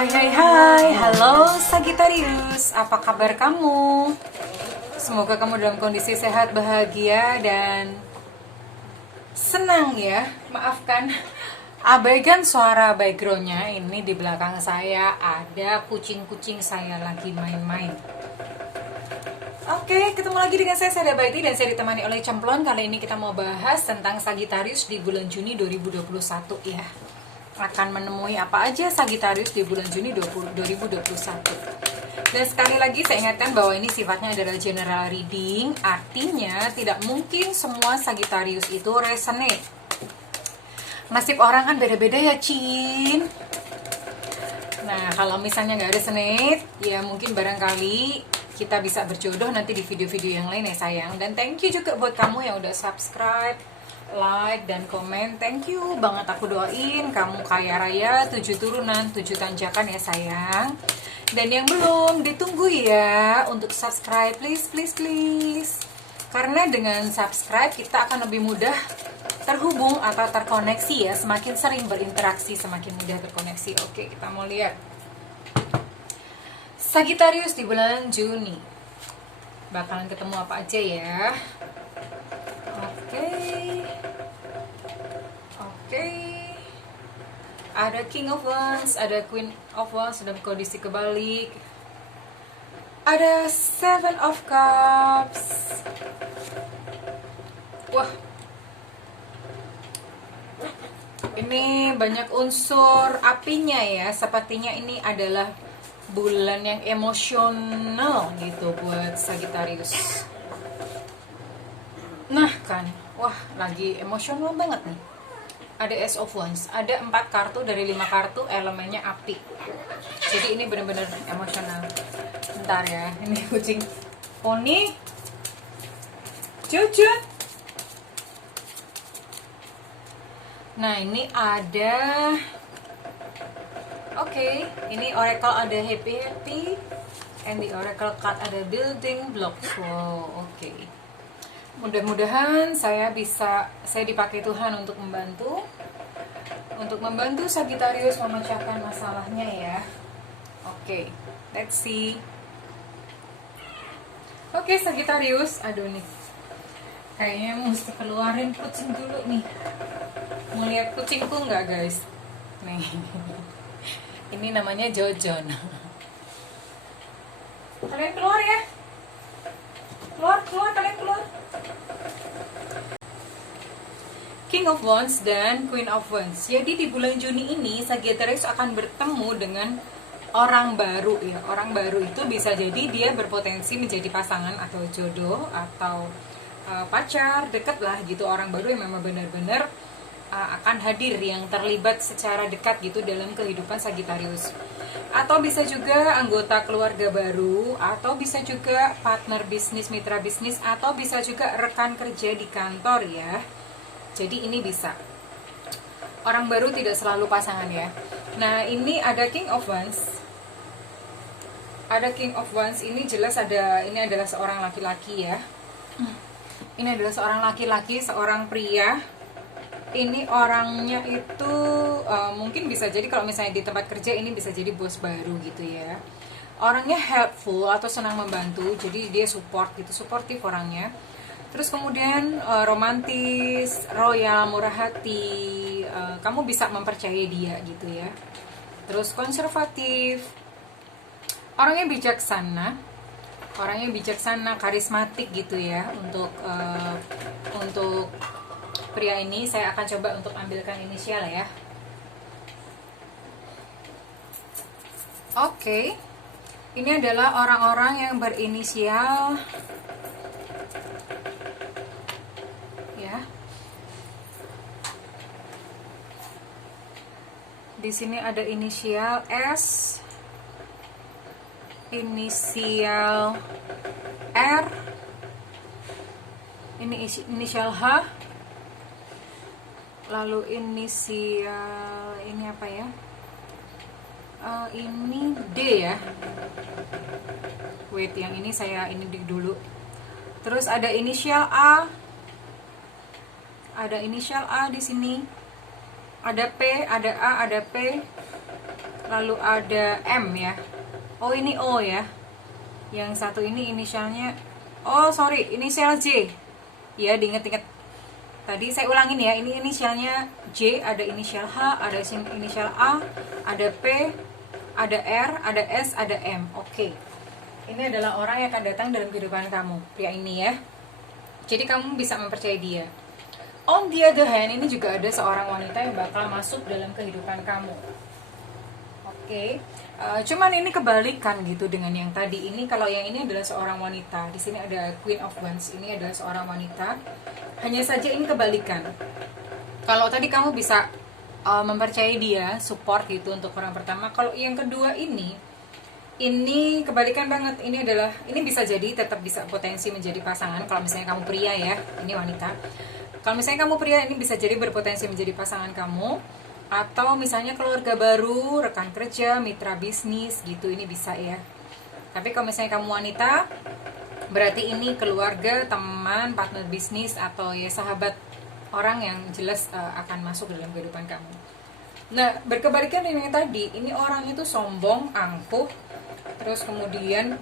Hai hai hai, halo Sagittarius, apa kabar kamu? Semoga kamu dalam kondisi sehat, bahagia, dan senang ya. Maafkan, abaikan suara backgroundnya. Ini di belakang saya ada kucing-kucing saya lagi main-main. Oke, ketemu lagi dengan saya Baiti, dan saya ditemani oleh Cemplon. Kali ini kita mau bahas tentang Sagittarius di bulan Juni 2021 ya. Akan menemui apa aja Sagittarius di bulan Juni 2021. Dan sekali lagi saya ingatkan bahwa ini sifatnya adalah general reading, artinya tidak mungkin semua Sagittarius itu resonate. Nasib orang kan beda-beda ya, Cin. Nah, kalau misalnya nggak resonate, ya mungkin barangkali kita bisa berjodoh nanti di video-video yang lain ya sayang. Dan thank you juga buat kamu yang udah subscribe, like, dan komen. Thank you banget, aku doain kamu kaya raya, 7 turunan, 7 tanjakan ya sayang. Dan yang belum, ditunggu ya untuk subscribe, please, please, please. Karena dengan subscribe kita akan lebih mudah terhubung atau terkoneksi ya. Semakin sering berinteraksi, semakin mudah terkoneksi. Oke, kita mau lihat Sagittarius di bulan Juni. Bakalan ketemu apa aja ya. Oke. Ada King of Wands, ada Queen of Wands dalam kondisi kebalik. Ada Seven of Cups. Wah. Ini banyak unsur apinya ya. Sepertinya ini adalah bulan yang emosional gitu buat Sagittarius. Nah kan, wah lagi emosional banget nih. Ada Ace of Wands, ada 4 kartu dari 5 kartu elemennya api. Jadi ini benar-benar emosional. Bentar ya, ini kucing poni Jojo. Nah ini ada, oke, ini oracle ada happy, and the oracle card ada building blocks. Wow, oke. Mudah-mudahan saya dipakai Tuhan untuk membantu Sagittarius memecahkan masalahnya ya. Oke, let's see. Oke, Sagittarius, aduh nih, kayaknya mesti keluarin kucing dulu nih. Mau lihat kucingku nggak guys? Nih, ini namanya Jojon. Kalian keluar ya, keluar, kalian keluar. King of Wands dan Queen of Wands. Jadi di bulan Juni ini Sagittarius akan bertemu dengan orang baru ya. Orang baru itu bisa jadi dia berpotensi menjadi pasangan atau jodoh atau pacar, deket lah gitu. Orang baru yang memang benar-benar akan hadir, yang terlibat secara dekat gitu dalam kehidupan Sagittarius. Atau bisa juga anggota keluarga baru, atau bisa juga partner bisnis, mitra bisnis, atau bisa juga rekan kerja di kantor ya. Jadi ini bisa. Orang baru tidak selalu pasangan ya. Nah ini ada King of Wands. Ada King of Wands, ini jelas ini adalah seorang laki-laki ya. Ini adalah seorang laki-laki, seorang pria. Ini orangnya itu mungkin bisa jadi kalau misalnya di tempat kerja ini bisa jadi bos baru gitu ya. Orangnya helpful atau senang membantu, jadi dia support gitu, suportif orangnya. Terus kemudian romantis, royal, murah hati, kamu bisa mempercayai dia gitu ya. Terus konservatif, orangnya bijaksana, karismatik gitu ya. Untuk pria ini saya akan coba untuk ambilkan inisial ya. Oke. Ini adalah orang-orang yang berinisial ya. Di sini ada inisial S, inisial R, ini inisial H, lalu inisial ini apa ya? Ini D ya. Wait, yang ini saya ini dulu. Terus ada inisial A. Ada inisial A di sini. Ada P, ada A, ada P. lalu ada M ya. Oh ini O ya. Yang satu ini inisialnya, oh sorry, inisial J. Ya, diinget-inget. Tadi saya ulangin ya, ini inisialnya J, ada inisial H, ada inisial A, ada P, ada R, ada S, ada M. Oke. Ini adalah orang yang akan datang dalam kehidupan kamu, pria ini ya. Jadi kamu bisa mempercayai dia. On the other hand, ini juga ada seorang wanita yang bakal masuk dalam kehidupan kamu. Oke. Cuman ini kebalikan gitu dengan yang tadi. Ini kalau yang ini adalah seorang wanita. Di sini ada Queen of Wands. Ini adalah seorang wanita. Hanya saja ini kebalikan. Kalau tadi kamu bisa mempercayai dia, support gitu untuk orang pertama. Kalau yang kedua ini kebalikan banget. Ini bisa jadi tetap bisa potensi menjadi pasangan. Kalau misalnya kamu pria ya, ini wanita. Kalau misalnya kamu pria, ini bisa jadi berpotensi menjadi pasangan kamu. Atau misalnya keluarga baru, rekan kerja, mitra bisnis gitu, ini bisa ya. Tapi kalau misalnya kamu wanita, berarti ini keluarga, teman, partner bisnis, atau ya sahabat orang yang jelas akan masuk dalam kehidupan kamu. Nah, berkebalikan dengan yang tadi, ini orang itu sombong, angkuh, terus kemudian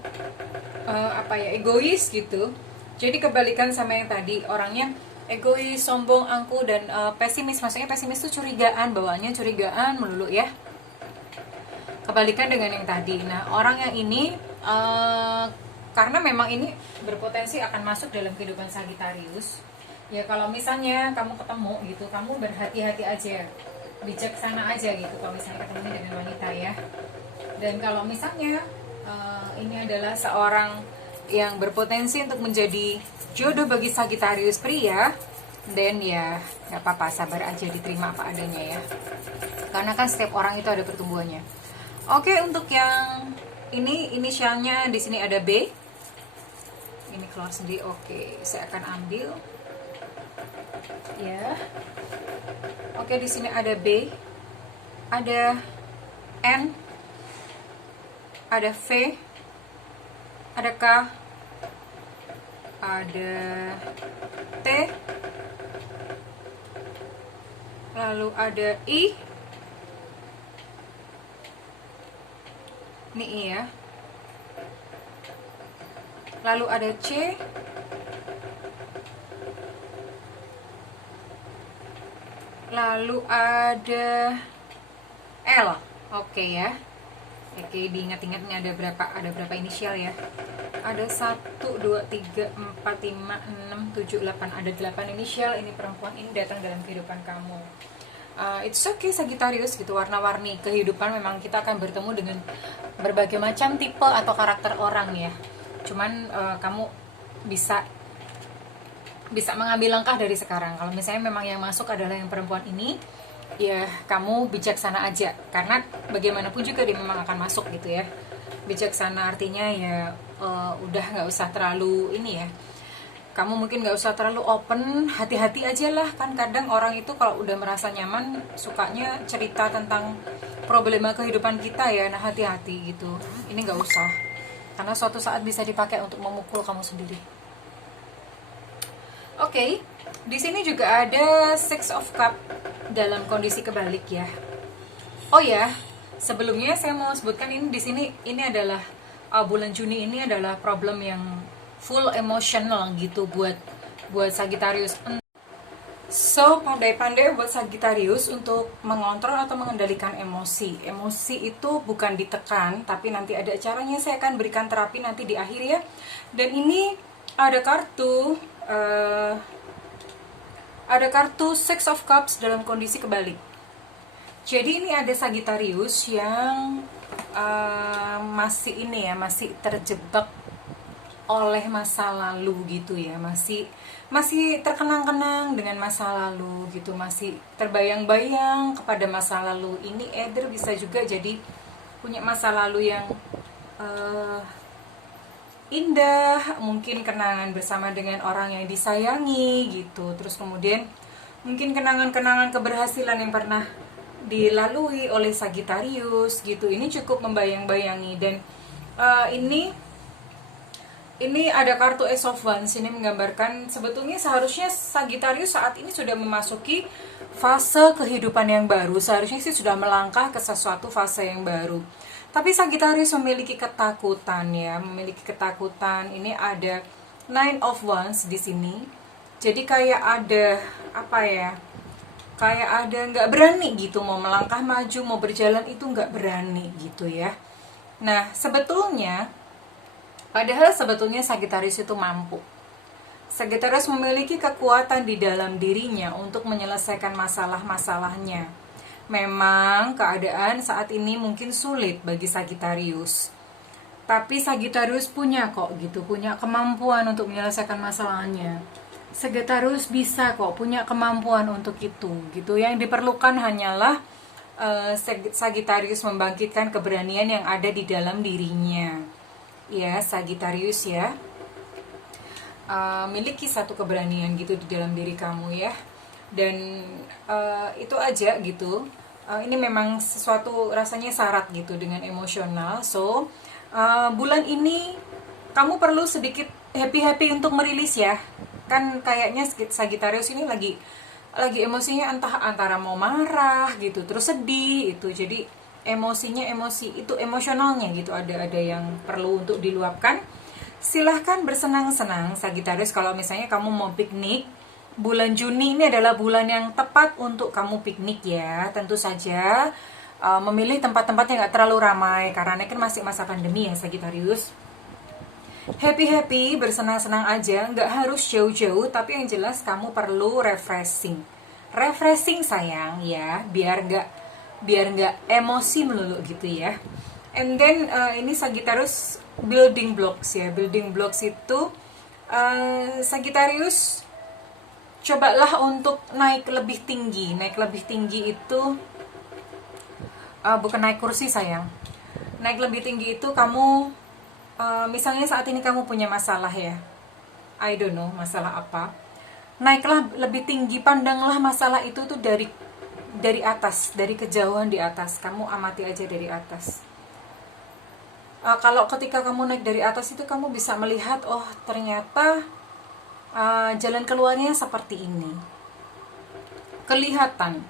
egois gitu. Jadi kebalikan sama yang tadi, orangnya egois, sombong, angkuh, dan pesimis. Maksudnya pesimis itu curigaan, bawaannya curigaan melulu ya. Kebalikan dengan yang tadi. Nah, orang yang ini karena memang ini berpotensi akan masuk dalam kehidupan Sagittarius. Ya kalau misalnya kamu ketemu gitu, kamu berhati-hati aja, bijaksana aja gitu kalau misalnya ketemu dengan wanita ya. Dan kalau misalnya ini adalah seorang yang berpotensi untuk menjadi jodoh bagi Sagittarius pria, dan ya nggak apa-apa, sabar aja, diterima apa adanya ya, karena kan setiap orang itu ada pertumbuhannya. Oke, untuk yang ini inisialnya di sini ada B, ini keluar sendiri. Oke, saya akan ambil ya. Oke, di sini ada B, ada N, ada V, ada K, ada T, lalu ada I, ini I ya, lalu ada C, lalu ada L. Oke ya. Oke, diingat-ingat ini ada berapa inisial ya? Ada 1, 2, 3, 4, 5, 6, 7, 8. Ada 8 inisial. Ini perempuan ini datang dalam kehidupan kamu. It's okay Sagittarius gitu, warna-warni kehidupan. Memang kita akan bertemu dengan berbagai macam tipe atau karakter orang ya. Cuman kamu bisa mengambil langkah dari sekarang. Kalau misalnya memang yang masuk adalah yang perempuan ini, ya kamu bijaksana aja, karena bagaimanapun juga dia memang akan masuk gitu ya. Bijaksana artinya ya udah nggak usah terlalu ini ya, kamu mungkin nggak usah terlalu open, hati-hati aja lah. Kan kadang orang itu kalau udah merasa nyaman sukanya cerita tentang problema kehidupan kita ya. Nah hati-hati gitu, ini nggak usah, karena suatu saat bisa dipakai untuk memukul kamu sendiri. Oke, di sini juga ada Six of Cup dalam kondisi kebalik ya. Oh ya, sebelumnya saya mau sebutkan ini di sini, ini adalah bulan Juni ini adalah problem yang full emotional gitu buat Sagittarius. So, pandai-pandai buat Sagittarius untuk mengontrol atau mengendalikan emosi. Emosi itu bukan ditekan, tapi nanti ada caranya. Saya akan berikan terapi nanti di akhir ya. Dan ini ada kartu Six of Cups dalam kondisi kebalik. Jadi ini ada Sagittarius yang masih terjebak oleh masa lalu gitu ya, masih terkenang-kenang dengan masa lalu gitu, masih terbayang-bayang kepada masa lalu. Ini either bisa juga jadi punya masa lalu yang indah, mungkin kenangan bersama dengan orang yang disayangi gitu, terus kemudian mungkin kenangan-kenangan keberhasilan yang pernah dilalui oleh Sagittarius gitu. Ini cukup membayang-bayangi, dan ini Ini ada kartu Ace of Wands, ini menggambarkan sebetulnya seharusnya Sagittarius saat ini sudah memasuki fase kehidupan yang baru. Seharusnya sih sudah melangkah ke sesuatu fase yang baru. Tapi Sagittarius memiliki ketakutan ya, memiliki ketakutan. Ini ada Nine of Wands di sini. Jadi kayak ada apa ya? Kayak ada nggak berani gitu mau melangkah maju, mau berjalan itu nggak berani gitu ya. Nah, padahal sebetulnya Sagittarius itu mampu. Sagittarius memiliki kekuatan di dalam dirinya untuk menyelesaikan masalah-masalahnya. Memang keadaan saat ini mungkin sulit bagi Sagittarius. Tapi Sagittarius punya kok gitu, punya kemampuan untuk menyelesaikan masalahnya. Sagittarius bisa kok punya kemampuan untuk itu gitu. Yang diperlukan hanyalah Sagittarius membangkitkan keberanian yang ada di dalam dirinya. Ya, Sagittarius ya, miliki satu keberanian gitu di dalam diri kamu ya. Dan itu aja gitu. Ini memang sesuatu rasanya syarat gitu dengan emosional. So bulan ini kamu perlu sedikit happy untuk merilis ya. Kan kayaknya Sagittarius ini lagi emosinya entah antara mau marah gitu, terus sedih itu. Jadi emosi itu emosionalnya gitu, ada yang perlu untuk diluapkan. Silahkan bersenang-senang Sagittarius. Kalau misalnya kamu mau piknik, bulan Juni ini adalah bulan yang tepat untuk kamu piknik ya. Tentu saja memilih tempat-tempat yang gak terlalu ramai, karena ini kan masih masa pandemi ya Sagittarius. Happy bersenang-senang aja, nggak harus jauh-jauh, tapi yang jelas kamu perlu refreshing sayang ya, biar nggak emosi melulu gitu ya. And then ini Sagittarius building blocks ya. Building blocks itu Sagittarius cobalah untuk naik lebih tinggi. Naik lebih tinggi itu bukan naik kursi sayang. Naik lebih tinggi itu kamu misalnya saat ini kamu punya masalah ya, I don't know masalah apa. Naiklah lebih tinggi, pandanglah masalah itu tuh dari atas, dari kejauhan di atas. Kamu amati aja dari atas. Kalau ketika kamu naik dari atas itu kamu bisa melihat, oh ternyata jalan keluarnya seperti ini. Kelihatan.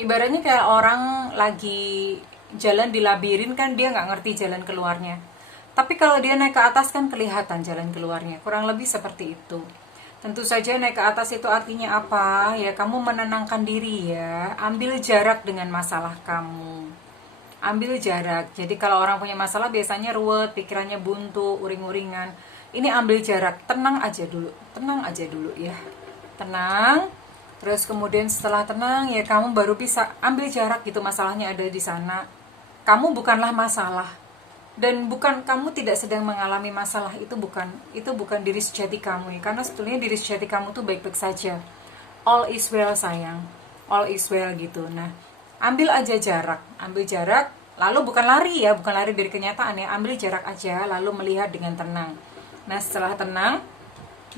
Ibaratnya kayak orang lagi jalan di labirin kan, dia nggak ngerti jalan keluarnya. Tapi kalau dia naik ke atas kan kelihatan jalan keluarnya. Kurang lebih seperti itu. Tentu saja naik ke atas itu artinya apa? Ya kamu menenangkan diri ya. Ambil jarak dengan masalah kamu. Ambil jarak. Jadi kalau orang punya masalah biasanya ruwet, pikirannya buntu, uring-uringan. Ini ambil jarak, tenang aja dulu ya. Tenang. Terus kemudian setelah tenang ya kamu baru bisa ambil jarak gitu, masalahnya ada di sana. Kamu bukanlah masalah. Dan kamu tidak sedang mengalami masalah, itu bukan diri sejati kamu ya. Karena sebetulnya diri sejati kamu tuh baik-baik saja. All is well sayang, all is well gitu. Nah, ambil jarak, lalu bukan lari dari kenyataan ya. Ambil jarak aja, lalu melihat dengan tenang. Nah, setelah tenang,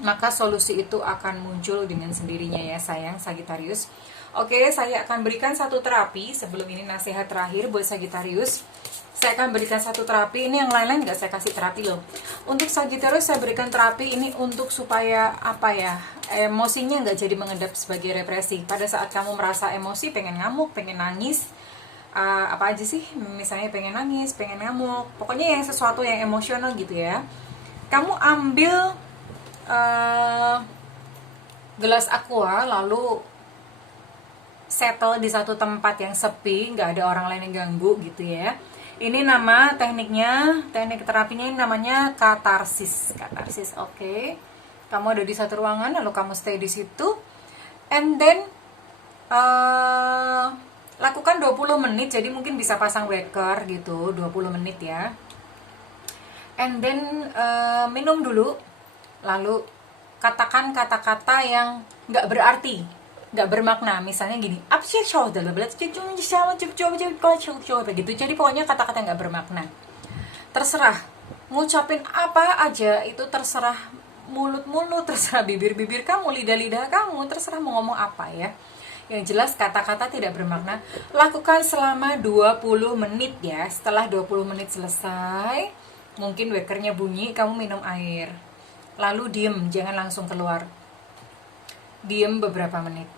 maka solusi itu akan muncul dengan sendirinya ya sayang Sagittarius. Oke, saya akan berikan satu terapi. Sebelum ini nasihat terakhir buat Sagittarius. Saya akan berikan satu terapi. Ini yang lain-lain nggak saya kasih terapi loh. Untuk Sagittarius saya berikan terapi ini untuk supaya apa ya, emosinya nggak jadi mengendap sebagai represi. Pada saat kamu merasa emosi, pengen ngamuk, pengen nangis, apa aja sih, misalnya pengen nangis, pengen ngamuk, pokoknya yang sesuatu yang emosional gitu ya. Kamu ambil gelas aqua, lalu settle di satu tempat yang sepi, nggak ada orang lain yang ganggu gitu ya. Ini nama teknik terapinya ini namanya katarsis. Oke. Kamu ada di satu ruangan, lalu kamu stay di situ, and then lakukan 20 menit. Jadi mungkin bisa pasang waker gitu, 20 menit ya. And then minum dulu, lalu katakan kata-kata yang nggak berarti, nggak bermakna. Misalnya gini, begitu. Jadi pokoknya kata-kata nggak bermakna. Terserah ngucapin apa aja, itu terserah mulut-mulut, terserah bibir-bibir kamu, lidah-lidah kamu, terserah mau ngomong apa ya. Yang jelas kata-kata tidak bermakna. Lakukan selama 20 menit ya. Setelah 20 menit selesai, Mungkin wakernya bunyi, kamu minum air. Lalu diem, jangan langsung keluar. Diem beberapa menit.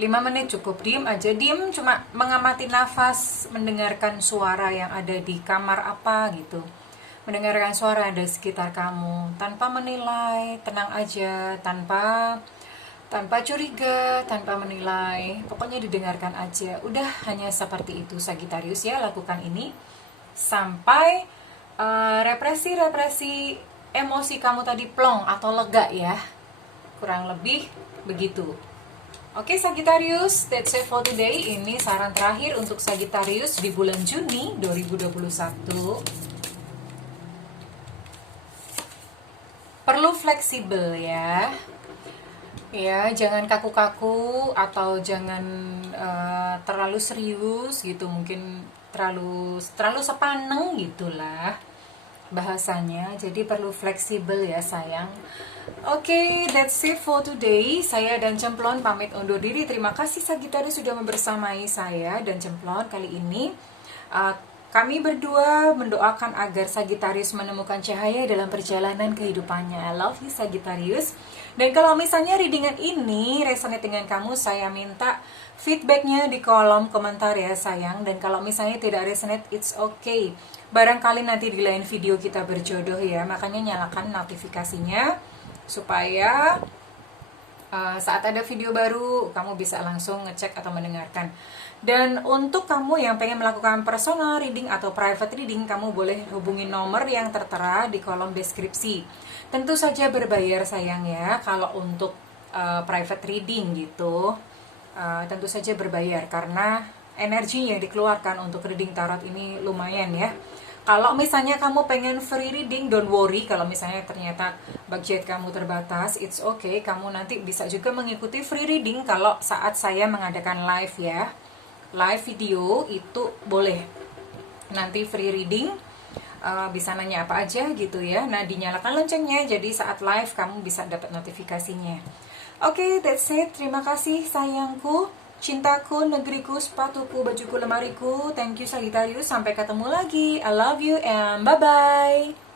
5 menit cukup, diem aja. Diem cuma mengamati nafas, mendengarkan suara yang ada di kamar apa gitu. Mendengarkan suara yang ada di sekitar kamu. Tanpa menilai, tenang aja. Tanpa curiga, tanpa menilai, pokoknya didengarkan aja. Udah, hanya seperti itu Sagittarius ya, lakukan ini sampai represi emosi kamu tadi plong atau lega ya. Kurang lebih begitu. Oke Sagittarius, that's it for today. Ini saran terakhir untuk Sagittarius di bulan Juni 2021. Perlu fleksibel ya. Ya, jangan kaku-kaku atau jangan terlalu serius gitu, mungkin terlalu sepaneng gitulah bahasanya. Jadi perlu fleksibel ya sayang. Oke, that's it for today. Saya dan Cemplon pamit undur diri. Terima kasih Sagittarius sudah membersamai saya dan Cemplon kali ini. Kami berdua mendoakan agar Sagittarius menemukan cahaya dalam perjalanan kehidupannya. I love you Sagittarius. Dan kalau misalnya readingan ini resonate dengan kamu, saya minta feedbacknya di kolom komentar ya sayang. Dan kalau misalnya tidak resonate, it's okay. Barangkali nanti di lain video kita berjodoh ya. Makanya nyalakan notifikasinya supaya saat ada video baru kamu bisa langsung ngecek atau mendengarkan. Dan untuk kamu yang pengen melakukan personal reading atau private reading, kamu boleh hubungi nomor yang tertera di kolom deskripsi. Tentu saja berbayar sayang ya. Kalau untuk private reading gitu, tentu saja berbayar karena energi yang dikeluarkan untuk reading tarot ini lumayan ya. Kalau misalnya kamu pengen free reading, don't worry. Kalau misalnya ternyata budget kamu terbatas, it's okay. Kamu nanti bisa juga mengikuti free reading kalau saat saya mengadakan live ya. Live video itu boleh. Nanti free reading, bisa nanya apa aja gitu ya. Nah, dinyalakan loncengnya, jadi saat live kamu bisa dapat notifikasinya. Oke, that's it. Terima kasih sayangku, cintaku, negeriku, sepatuku, bajuku, lemariku. Thank you Sagittarius. Sampai ketemu lagi. I love you and bye-bye.